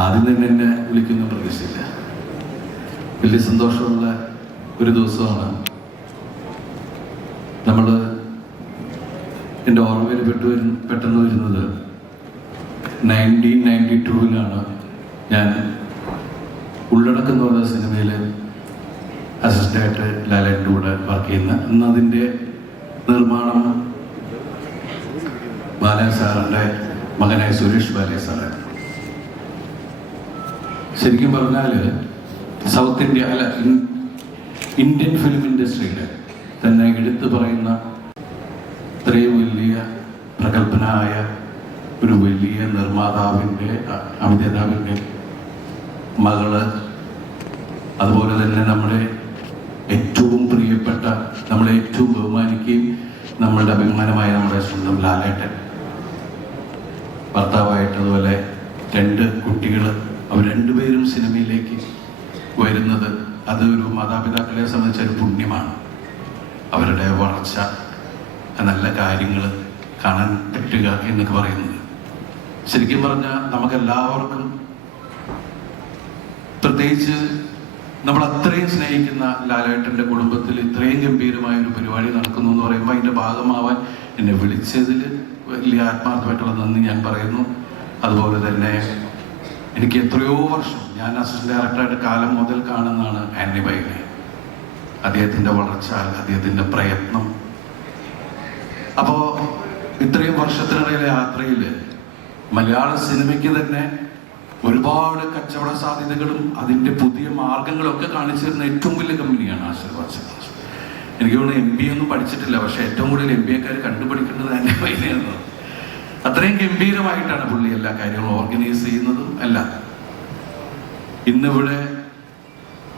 ആദ്യം തന്നെ എന്നെ വിളിക്കുന്ന പ്രതീക്ഷയില്ല. വലിയ സന്തോഷമുള്ള ഒരു ദിവസമാണ്. നമ്മൾ എന്റെ ഓർമ്മയിൽ പെട്ടു വരുന്ന പെട്ടെന്ന് വരുന്നത് നയന്റീൻ നയന്റി ടൂവിലാണ് ഞാൻ ഉള്ളടക്കം എന്ന് പറഞ്ഞ സിനിമയിൽ അസിസ്റ്റന്റായിട്ട് ലാലേട്ടന്റെ കൂടെ വർക്ക് ചെയ്യുന്ന. ഇന്ന് അതിന്റെ നിർമ്മാണം ബാലയ സാറിന്റെ മകനായ സുരേഷ് ബാലയ സാറാണ് ശരിക്കും പറഞ്ഞാൽ സൗത്ത് ഇന്ത്യ അല്ല ഇന്ത്യൻ ഫിലിം ഇൻഡസ്ട്രിയിൽ തന്നെ എടുത്തു പറയുന്ന ഇത്രയും വലിയ പ്രഗത്ഭനായ ഒരു വലിയ നിർമ്മാതാവിന്റെ അഭിനേതാവിന്റെ മകൾ അതുപോലെ തന്നെ നമ്മുടെ ഏറ്റവും പ്രിയപ്പെട്ട നമ്മളെ ഏറ്റവും ബഹുമാനിക്കുകയും നമ്മളുടെ അഭിമാനമായ നമ്മുടെ സ്വന്തം ലാലേട്ടൻ. ഭർത്താവായിട്ട് അതുപോലെ രണ്ട് കുട്ടികൾ അവർ രണ്ടുപേരും സിനിമയിലേക്ക് വരുന്നത് അതൊരു മാതാപിതാക്കളെ സംബന്ധിച്ച ഒരു പുണ്യമാണ്. അവരുടെ വളർച്ച നല്ല കാര്യങ്ങൾ കാണാൻ പറ്റുക എന്നൊക്കെ പറയുന്നത്. ശരിക്കും പറഞ്ഞാൽ നമുക്കെല്ലാവർക്കും പ്രത്യേകിച്ച് നമ്മൾ അത്രയും സ്നേഹിക്കുന്ന ലാലേട്ടന്റെ കുടുംബത്തിൽ ഇത്രയും ഗംഭീരമായ ഒരു പരിപാടി നടക്കുന്നു എന്ന് പറയുമ്പോൾ അതിന്റെ ഭാഗമാവാൻ എന്നെ വിളിച്ചതിൽ വലിയ ആത്മാർത്ഥമായിട്ടുള്ള നന്ദി ഞാൻ പറയുന്നു. അതുപോലെ തന്നെ എനിക്ക് എത്രയോ വർഷം ഞാൻ അസിസ്റ്റന്റ് ഡയറക്ടറായിട്ട് കാലം മുതൽ കാണുന്നതാണ് ആന്റി ബൈനെ അദ്ദേഹത്തിന്റെ വളർച്ച അദ്ദേഹത്തിന്റെ പ്രയത്നം. അപ്പോൾ ഇത്രയും വർഷത്തിനിടയിലെ യാത്രയിൽ മലയാള സിനിമയ്ക്ക് തന്നെ ഒരുപാട് കച്ചവട സാധ്യതകളും അതിന്റെ പുതിയ മാർഗങ്ങളും ഒക്കെ കാണിച്ചു തരുന്ന ഏറ്റവും വലിയ കമ്പനിയാണ് ആശീർവാദ് സിനിമാസ് എനിക്ക് തോന്നുന്നു എം ബി ഒന്നും പഠിച്ചിട്ടില്ല പക്ഷെ ഏറ്റവും കൂടുതൽ എം ബി എക്കാർ കണ്ടുപിടിക്കേണ്ടത് തന്നെ വൈനയാണ് അത്രയും ഗംഭീരമായിട്ടാണ് പുള്ളി എല്ലാ കാര്യങ്ങളും ഓർഗനൈസ് ചെയ്യുന്നതും അല്ല. ഇന്നിവിടെ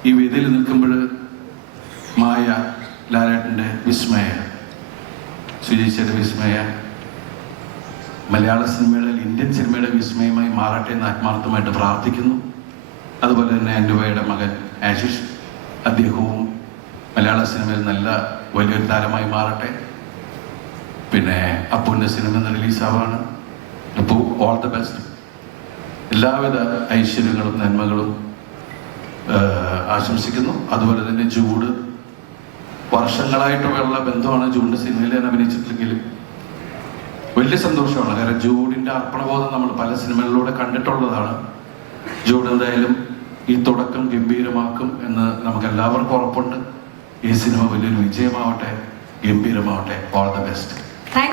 ഈ വേദിയിൽ നിൽക്കുമ്പോൾ മായ ലാലേട്ടന്റെ വിസ്മയ സുജീച്ചയുടെ വിസ്മയ മലയാള സിനിമയുടെ ഇന്ത്യൻ സിനിമയുടെ വിസ്മയമായി മാറട്ടെ എന്ന് ആത്മാർത്ഥമായിട്ട് പ്രാർത്ഥിക്കുന്നു. അതുപോലെ തന്നെ എന്റെ മകൻ ആശിഷ് അദ്ദേഹവും മലയാള സിനിമയിൽ നല്ല വലിയൊരു താരമായി മാറട്ടെ. പിന്നെ അപ്പുവിന്റെ സിനിമ റിലീസാവാണ്. അപ്പു ഓൾ ദ ബെസ്റ്റ് എല്ലാവിധ ഐശ്വര്യങ്ങളും നന്മകളും ആശംസിക്കുന്നു. അതുപോലെ തന്നെ ജൂഡ് വർഷങ്ങളായിട്ടുള്ള ബന്ധമാണ് ജൂഡിന്റെ സിനിമയിൽ ഞാൻ അഭിനയിച്ചിട്ടില്ലെങ്കിലും വലിയ സന്തോഷമാണ്. കാരണം ജൂഡിന്റെ അർപ്പണബോധം നമ്മൾ പല സിനിമകളിലൂടെ കണ്ടിട്ടുള്ളതാണ്. ജൂഡ് എന്തായാലും ഈ തുടക്കം ഗംഭീരമാക്കും എന്ന് നമുക്ക് എല്ലാവർക്കും ഉറപ്പുണ്ട്. ഈ സിനിമ വലിയൊരു വിജയമാവട്ടെ. ഗംഭീരമാവട്ടെ. All the best thank